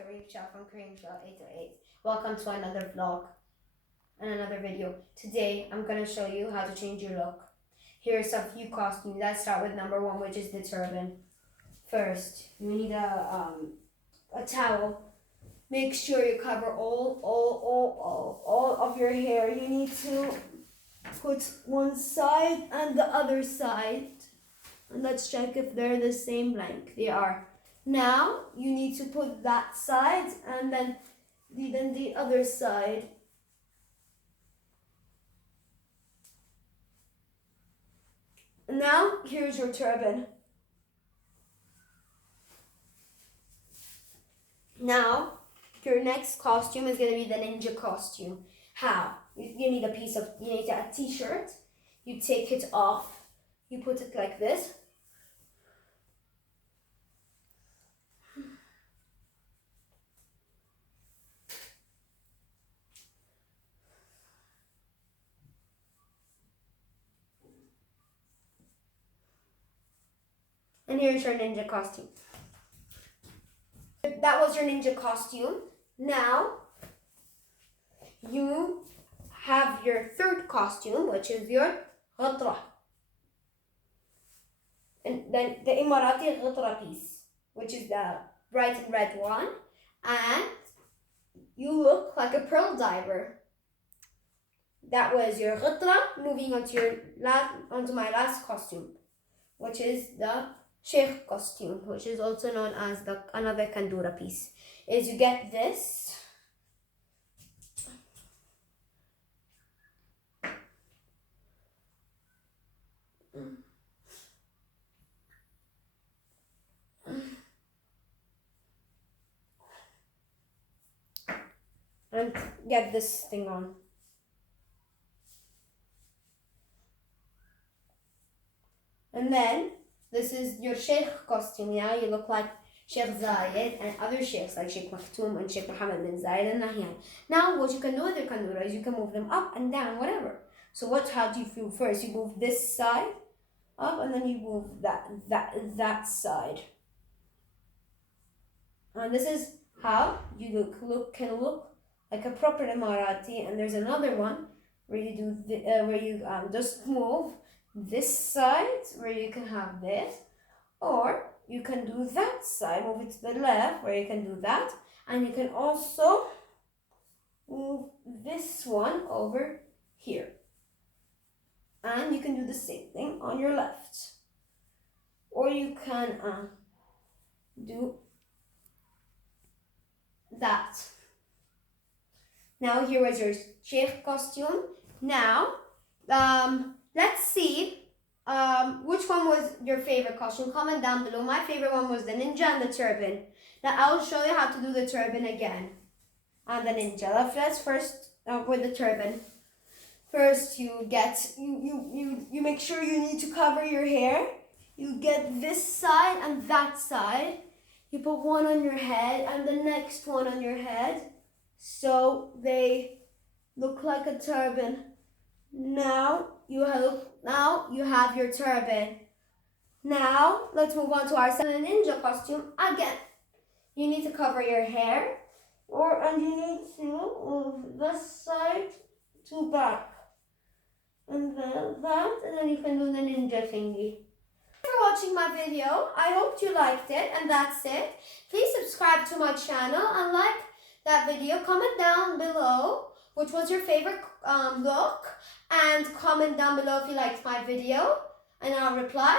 Kareem Shah from Kareem Shah 808. Welcome to another vlog and another video. Today I'm going to show you how to change your look. Here are some few costumes. Let's start with number one, which is the turban. First, you need a towel. Make sure you cover all of your hair. You need to put one side and the other side. And let's check if they're the same length. They are. Now you need to put that side and then the other side. Now here's your turban. Now your next costume is going to be the ninja costume. How? You need a t-shirt. You take it off. You put it like this. And here's your ninja costume. That was your ninja costume. Now, you have your third costume, which is your ghatra. And then the emirati ghatra piece, which is the bright and red one. And you look like a pearl diver. That was your ghatra. Moving on to my last costume, which is the sheikh costume, which is also known as another kandura piece. Is you get this. And get this thing on. And then this is your sheikh costume. Yeah, you look like Sheikh Zayed and other sheikhs like Sheikh Maktoum and Sheikh Mohammed bin Zayed and Nahyan. Now what you can do with your kandura is you can move them up and down, whatever. So how do you feel first? You move this side up and then you move that side. And this is how you can look like a proper emirati. And there's another one where you do just move this side where you can have this, or you can do that side, move it to the left where you can do that, and you can also move this one over here, and you can do the same thing on your left, or you can do that. Now here was your sheikh costume. Now let's see which one was your favorite costume. Comment down below. My favorite one was the ninja and the turban. Now I'll show you how to do the turban again and the ninja. Let's first with the turban. First you make sure you need to cover your hair. You get this side and that side. You put one on your head and the next one on your head, so they look like a turban. Now you have your turban. Now let's move on to our second ninja costume. Again, you need to cover your hair, and you need to move this side to back, and then you can do the ninja thingy. Thanks for watching my video. I hope you liked it, and that's it. Please subscribe to my channel and like that video. Comment down below which was your favorite look, and comment down below if you liked my video and I'll reply.